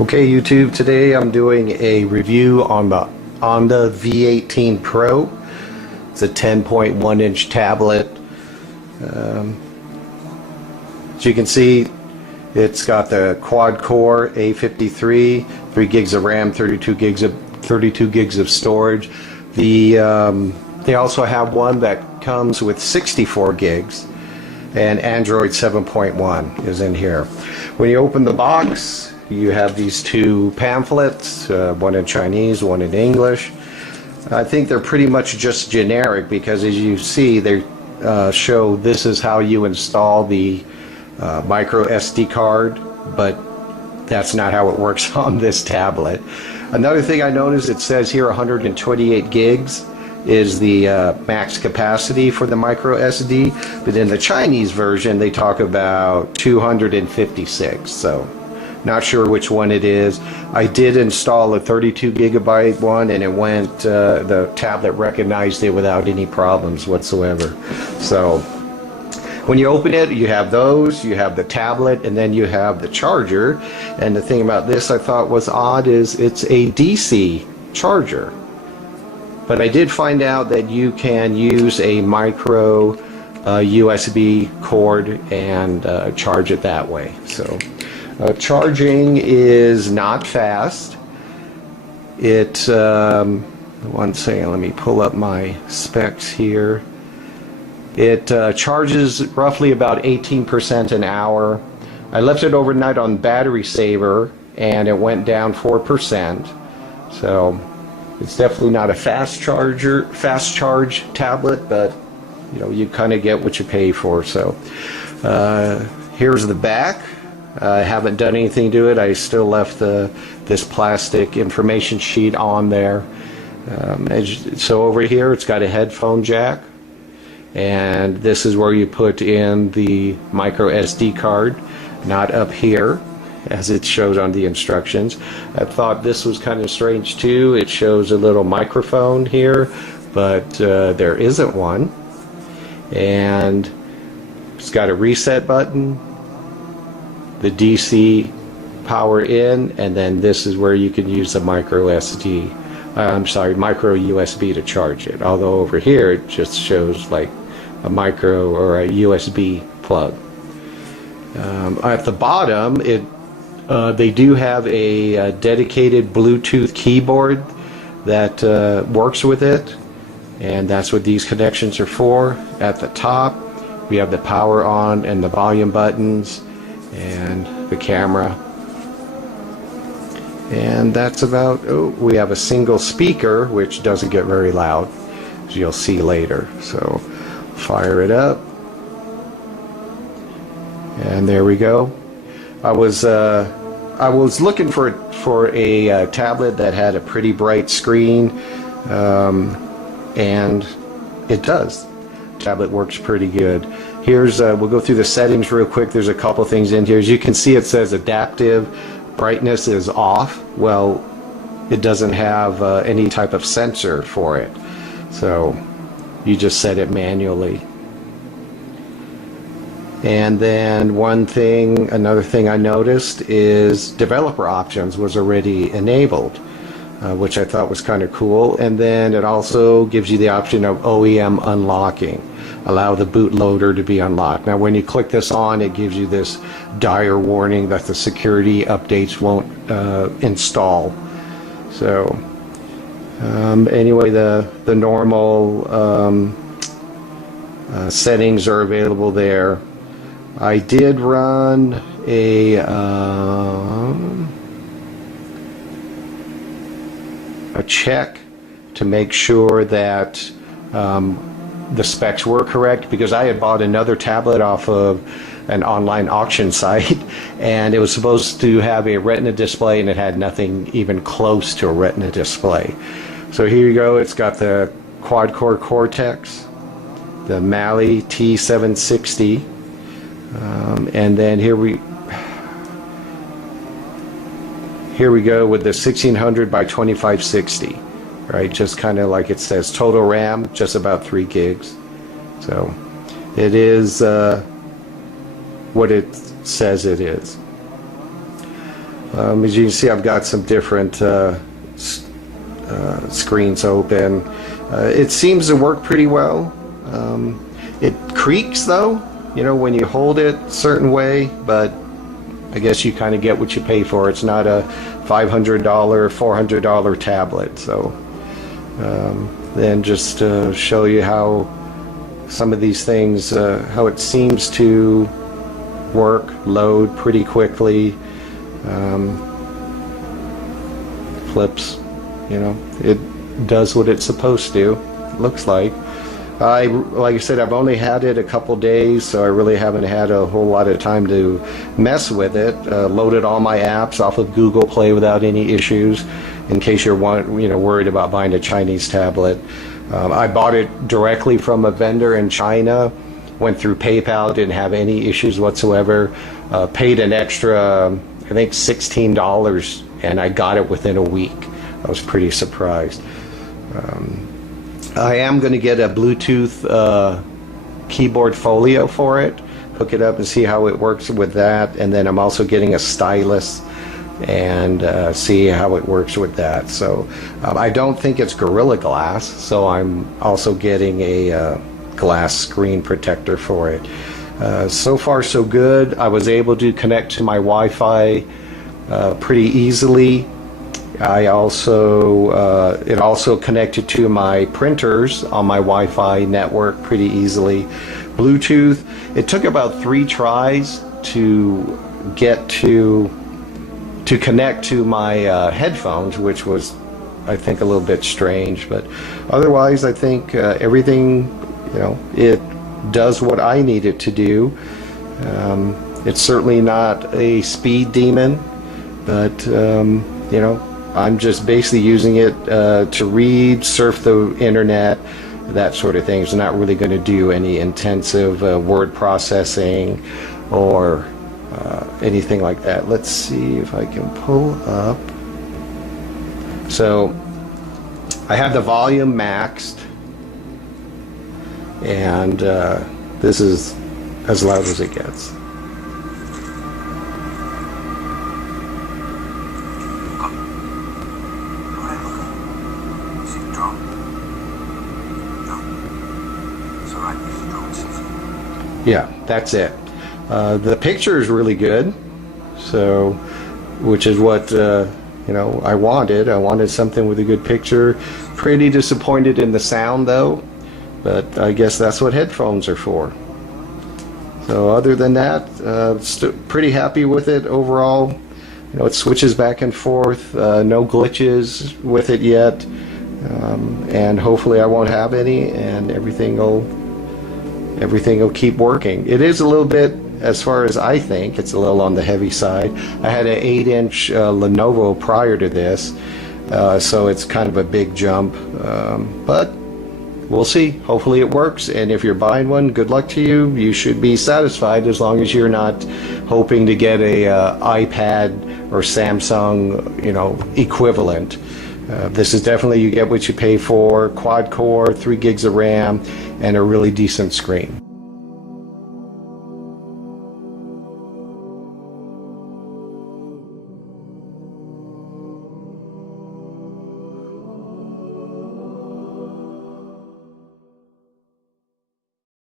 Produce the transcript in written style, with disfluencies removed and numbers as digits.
Okay, YouTube, today I'm doing a review on the Onda V18 Pro. It's a 10.1 inch tablet. As you can see, it's got the quad core A53, 3 gigs of RAM, 32 gigs of storage. They also have one that comes with 64 gigs, and Android 7.1 is in here. When you open the box, you have these two pamphlets, one in Chinese, one in English. I think they're pretty much just generic because, as you see, they show this is how you install the micro SD card, but that's not how it works on this tablet. Another thing I noticed, it says here 128 gigs is the max capacity for the micro SD, but in the Chinese version they talk about 256, so not sure which one it is. I did install a 32 gigabyte one, and it went, the tablet recognized it without any problems whatsoever. So when you open it, you have those, you have the tablet, and then you have the charger. And the thing about this I thought was odd is it's a DC charger. But I did find out that you can use a micro USB cord and charge it that way. So charging is not fast. One second, let me pull up my specs here. It charges roughly about 18% an hour. I left it overnight on battery saver and it went down 4%. So it's definitely not a fast charge tablet, but you know, you kind of get what you pay for. So here's the back. I haven't done anything to it. I still left this plastic information sheet on there. So over here it's got a headphone jack, and this is where you put in the micro SD card, not up here as it shows on the instructions. I thought this was kind of strange too. It shows a little microphone here, but there isn't one. And it's got a reset button, the DC power in, and then this is where you can use the micro USB to charge it. Although over here it just shows like a micro or a USB plug. At the bottom, they do have a dedicated Bluetooth keyboard that works with it, and that's what these connections are for. At the top we have the power on and the volume buttons and the camera, and that's about, we have a single speaker which doesn't get very loud, as you'll see later. So fire it up, and there we go. I was looking for a tablet that had a pretty bright screen, and it does. Tablet works pretty good. Here's we'll go through the settings real quick. There's a couple things in here. As you can see, it says adaptive brightness is off. Well, it doesn't have any type of sensor for it, so you just set it manually. And then another thing I noticed is developer options was already enabled, which I thought was kind of cool. And then it also gives you the option of OEM unlocking, allow the bootloader to be unlocked. Now when you click this on, it gives you this dire warning that the security updates won't install. So anyway, the normal settings are available there. I did run a check to make sure that the specs were correct, because I had bought another tablet off of an online auction site, and it was supposed to have a Retina display, and it had nothing even close to a Retina display. So here you go. It's got the quad-core Cortex, the Mali T760, and then here we go with the 1600 by 2560, right? Just kind of like it says, total RAM just about 3 gigs. So it is what it says it is. As you can see, I've got some different screens open. It seems to work pretty well. It creaks though, you know, when you hold it a certain way, but I guess you kind of get what you pay for. It's not a $500, $400 tablet. So then just to show you how some of these things, how it seems to work, load pretty quickly, flips, you know, it does what it's supposed to, looks like. Like I said, I've only had it a couple days, so I really haven't had a whole lot of time to mess with it. Loaded all my apps off of Google Play without any issues, in case you're worried about buying a Chinese tablet. I bought it directly from a vendor in China, went through PayPal, didn't have any issues whatsoever. Paid an extra, I think $16, and I got it within a week. I was pretty surprised. I am going to get a Bluetooth keyboard folio for it, hook it up and see how it works with that, and then I'm also getting a stylus and see how it works with that. So I don't think it's Gorilla Glass, so I'm also getting a glass screen protector for it. So far so good. I was able to connect to my Wi-Fi pretty easily. I also it also connected to my printers on my Wi-Fi network pretty easily. Bluetooth, it took about 3 tries to get to connect to my headphones, which was, I think, a little bit strange, but otherwise I think everything, you know, it does what I need it to do. It's certainly not a speed demon, but you know, I'm just basically using it to read, surf the internet, that sort of thing. It's not really going to do any intensive word processing or anything like that. Let's see if I can pull up. So I have the volume maxed, and this is as loud as it gets. Yeah, that's it. The picture is really good, so, which is what you know, I wanted. I wanted something with a good picture. Pretty disappointed in the sound though, but I guess that's what headphones are for. So other than that, pretty happy with it overall. You know, it switches back and forth. No glitches with it yet, and hopefully I won't have any, and everything will keep working. It is a little bit, as far as I think, it's a little on the heavy side. I had an 8-inch Lenovo prior to this, so it's kind of a big jump, but we'll see. Hopefully it works, and if you're buying one, good luck to you. You should be satisfied, as long as you're not hoping to get a iPad or Samsung, you know, equivalent. This is definitely, you get what you pay for. Quad core, 3 gigs of RAM, and a really decent screen.